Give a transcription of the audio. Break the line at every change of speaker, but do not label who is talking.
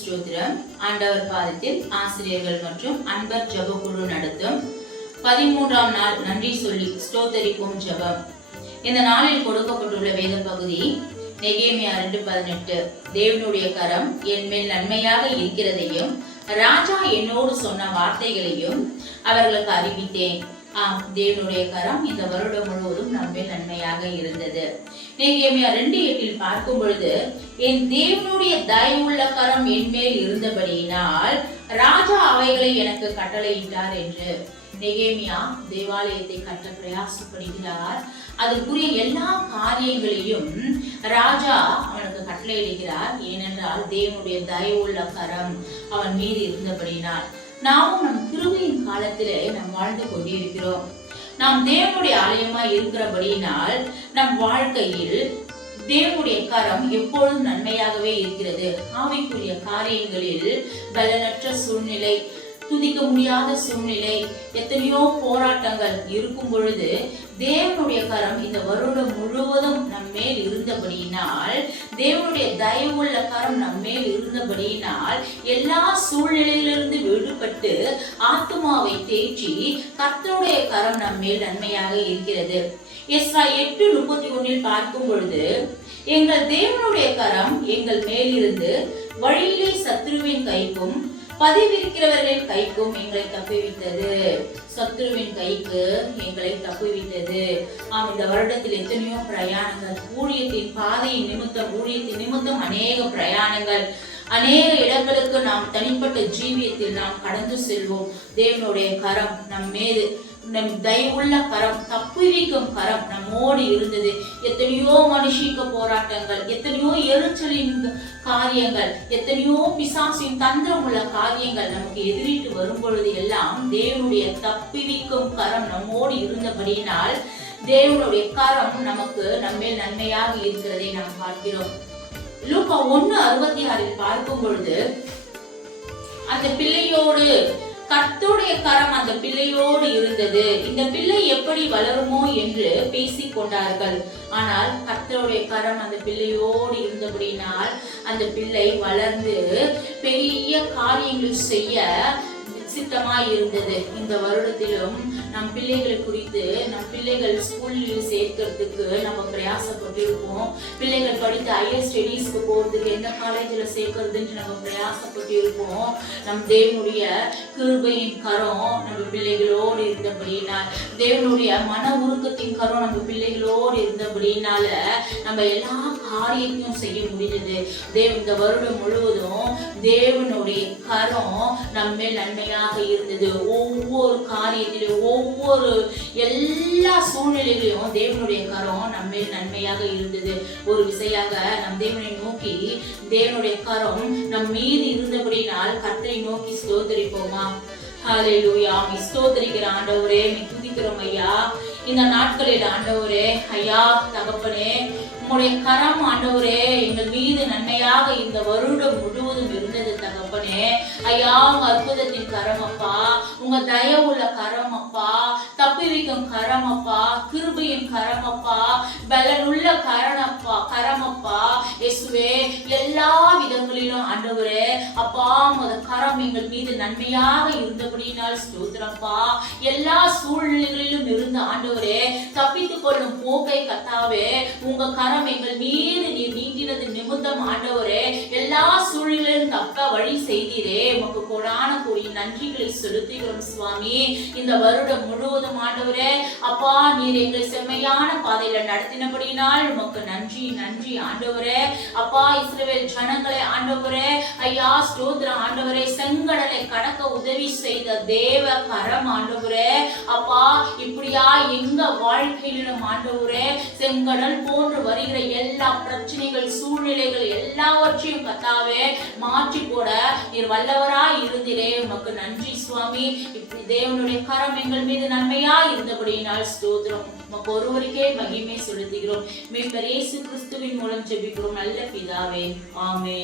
ஸ்தோத்திரம். ஆண்டவர் பாதத்தில் ஆசிரியர்கள் மற்றும் அன்பர் ஜபக்குழு நடத்தும். பதிமூன்றாம் நாள் நன்றி சொல்லி ஸ்தோத்தரிக்கும் ஜபம். இந்த நாளில் கொடுக்கப்பட்டுள்ள வேத பகுதி நெகேமியா ரெண்டு பதினெட்டு. தேவனுடைய கரம் என் மேல் நன்மையாக இருக்கிறதையும் ராஜா என்னோடு சொன்ன வார்த்தைகளையும் அவர்களுக்கு அறிவித்தேன். ஆம் தேவனுடைய கரம் இந்த வருடம் முழுவதும் நம்மே நன்மையாக இருந்தது. நெகேமியா ரெண்டு எட்டில் பார்க்கும் பொழுது என் தேவனுடைய தயவுள்ள கரம் என் மேல் இருந்தபடியினால் ராஜா அவைகளை எனக்கு கட்டளையிட்டார் என்று. நெகேமியா தேவாலயத்தை கட்ட பிரயாசப்படுகிறார். அதற்குரிய எல்லா காரியங்களையும் ராஜா அவனுக்கு கட்டளையிடுகிறார். ஏனென்றால் தேவனுடைய தயவுள்ள கரம் அவன் மீது இருந்தபடினால் நாமும் நம் கிருபையின் காலத்திலே நாம் வாழ்ந்து கொண்டிருக்கிறோம். நாம் தேவனுடைய ஆலயமாய் இருக்கிறபடியினால் நம் வாழ்க்கையில் தேவனுடைய கரம் எப்பொழுதும் நன்மையாகவே இருக்கிறது. ஆவிக்குரிய காரியங்களில் பலனற்ற சூழ்நிலை துதிக்க முடியாத சூழ்நிலை எத்தனையோ போராட்டங்கள் இருக்கும் பொழுது தேவனுடைய கரம் இந்த வருடம் முழுவதும் நம் மேல் இருந்தபடியினால் தேவனுடைய தயவுள்ள கரம் நம் மேல் இருந்தபடியினால் எல்லா சூழ்நிலையிலிருந்து விடுபட்டு ஆத்மாவை தேற்றி கர்த்தருடைய கரம் நம் மேல் நன்மையாக இருக்கிறது. எஸ்ரா எட்டு முப்பத்தி ஒன்றில் பார்க்கும் பொழுது எங்கள் தேவனுடைய கரம் எங்கள் மேலிருந்து வழியிலே சத்ருவின் கைக்கும் பதிவிருக்கிறவர்களின் கைக்கும் எங்களை தப்புவித்தது. சத்ருவின் கைக்கு எங்களை தப்புவித்தது. ஆம் இந்த வருடத்தில் எத்தனையோ பிரயாணங்கள் ஊழியத்தின் பாதையின் நிமித்தம் ஊழியத்தின் நிமித்தம் அநேக பிரயாணங்கள். அநேக இடங்களுக்கு நாம் தனிப்பட்ட ஜீவியத்தில் நாம் கடந்து செல்வோம். தேவனுடைய கரம் நம் மீது நம் தயவுள்ள கரம் தப்புவிக்கும் கரம் நம்மோடு இருந்தது. எத்தனையோ மனுஷிக்க போராட்டங்கள் எத்தனையோ எரிச்சலின் காரியங்கள் எத்தனையோ பிசாசின் தந்திரம் உள்ள காரியங்கள் நமக்கு எதிரிட்டு வரும் பொழுது எல்லாம் தேவனுடைய தப்புவிக்கும் கரம் நம்மோடு இருந்தபடியினால் தேவனுடைய கரம் நமக்கு நம்மேல் நன்மையாக இருக்கிறதை நாம் பார்க்கிறோம். லூக்கா ஒண்ணு அறுபத்தி ஆறில் பார்க்கும் பொழுது அந்த பிள்ளையோடு கர்த்தருடைய கரம் அந்த பிள்ளையோடு இருந்தது. இந்த பிள்ளை எப்படி வளருமோ என்று பேசிக் கொண்டார்கள். ஆனால் கர்த்தருடைய கரம் அந்த பிள்ளையோடு இருந்தபடினால் அந்த பிள்ளை வளர்ந்து பெரிய காரியங்கள் செய்ய சித்தமாய் இருந்தது இந்த வருடத்திலும் நம் பிள்ளைகளை குறித்து நம் பிள்ளைகள் ஸ்கூலில் சேர்க்கறதுக்கு நம்ம பிரயாசப்பட்டிருப்போம். பிள்ளைகள் படித்து ஹையர் ஸ்டடீஸ்க்கு போறதுக்கு எந்த காலேஜில் சேர்க்கறதுன்னு நம்ம பிரயாசப்பட்டிருப்போம். நம் தேவனுடைய கிருபையின் கரம் நம்ம பிள்ளைகளோடு இருந்தபடினால் தேவனுடைய மன உருக்கத்தின் கரம் நம்ம பிள்ளைகளோடு இருந்தபடினால நம்ம எல்லா காரியத்தையும் செய்ய முடிஞ்சது தேவ இந்த வருடம் முழுவதும் தேவனுடைய கரம் நம்ம நன்மையாக இருந்தது. ஒவ்வொரு காரியத்திலும் ஒவ்வொரு எல்லா சூழ்நிலையிலும் தேவனுடைய கரம் நம்ம நன்மையாக இருந்தது. ஒரு விசையாக நம் தேவனை நோக்கி தேவனுடைய கரம் நம் மீது இருந்தபடினால் கர்த்தரை நோக்கி ஸ்தோத்தரிப்போமா? ஹalleluya மீ ஸ்தோத்திரிக்கிற ஆண்டவரே மீ துதிக்கிறோம் ஐயா. இந்த நாட்களில் ஆண்டவரே ஐயா தகப்பனே உம்முடைய கரம் ஆண்டவரே எங்கள் மீது நன்மையாக இந்த வருடம் முழுவதும் இருந்தது தகப்பனே. ஐயா உங்க அற்புதத்தின் கரம் அப்பா. உங்க தயவுள்ள கரம் அப்பா. தப்பிவிக்கும் கரம் அப்பா. கிருபையின் கரம் அப்பா. பலனுள்ள கரணப்பா கரமப்பா இயேசுவே எல்லா அப்பா உமது கரம் எங்கள் மீது நன்மையாக இருந்தபடியினால் ஸ்தோத்திரப்பா. எல்லா சூழ்நிலைகளிலும் இருந்த ஆண்டவரே தப்பித்துக் கொள்ளும் போக்கை கத்தாவே உங்க கரம் எங்கள் மீது நீர் நீட்டினது நிமித்தம் ஆண்டவரே எல்லா சூழ்நிலையிலும் தக்க வழி செய்தீரே. உமக்கு கொடான கூறி நன்றிகளை செலுத்துகிறோம் சுவாமி. இந்த வருடம் முழுவதும் ஆண்டவரே அப்பா நீர் எங்களை செம்மையான பாதையில நடத்தினபடியினால் உமக்கு நன்றி நன்றி ஆண்டவரே. அப்பா இஸ்ரேல் ஜனங்களை ஆண்டவரே ஐயா ஸ்தோத்திரம். ஆண்டவரே செங்கடலை கடக்க உதவி செய்த தேவ கரம் ஆண்டவரே. அப்பா இப்படியா எங்க வாழ்க்கையிலும் ஆண்டவரே செங்கடல் போன்று வருகிற எல்லா பிரச்சனைகள் சூழ்நிலைகள் எல்லாவற்றையும் கத்தாவே மாற்றி போட நீர் வல்லவரா இருந்திரே. உமக்கு நன்றி சுவாமி. இப்படி தேவனுடைய கரம் எங்கள் மீது நன்மையா இருந்தபடியினால் ஸ்தோத்திரம். உமக்கு ஒருவருக்கே மகிமை செலுத்துகிறோம். மீட்பர் இயேசு கிறிஸ்துவின் மூலம் ஜெபிக்கிறோம். நல்ல பிதாவே. ஆமே